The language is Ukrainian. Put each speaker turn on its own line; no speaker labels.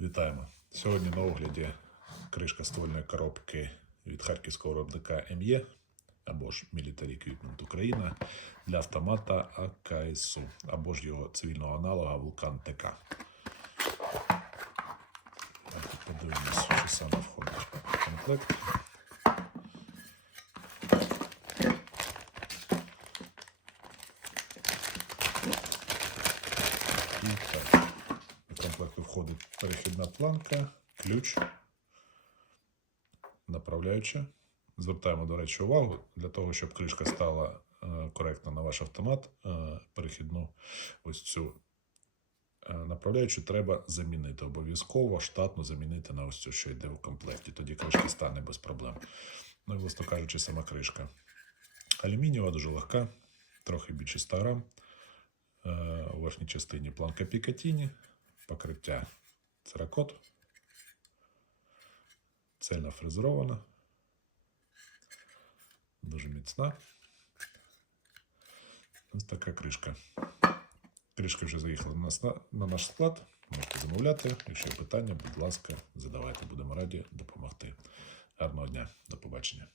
Вітаємо! Сьогодні на огляді кришка ствольної коробки від харківського виробника МЄ або ж Military Equipment Україна для автомата АКСУ або ж його цивільного аналога Вулкан ТК. Подивимось, що саме входить в комплект. І так, входить перехідна планка, ключ, направляюча. Звертаємо, до речі, увагу для того, щоб кришка стала е, коректно на ваш автомат. е, перехідну ось цю е, направляючу треба замінити. Обов'язково штатно замінити на ось цю, що йде в комплекті. Тоді кришка стане без проблем. Ну і, власне кажучи, сама кришка. Алюмінієва дуже легка, трохи більше 100 грам. У верхній частині планка Пікатіні, покриття церакот, цельно фрезерована, дуже міцна. Ось така кришка. Кришка вже заїхала на, на наш склад. Можете замовляти. Якщо є питання, будь ласка, задавайте. Будемо раді допомогти. Гарного дня, до побачення.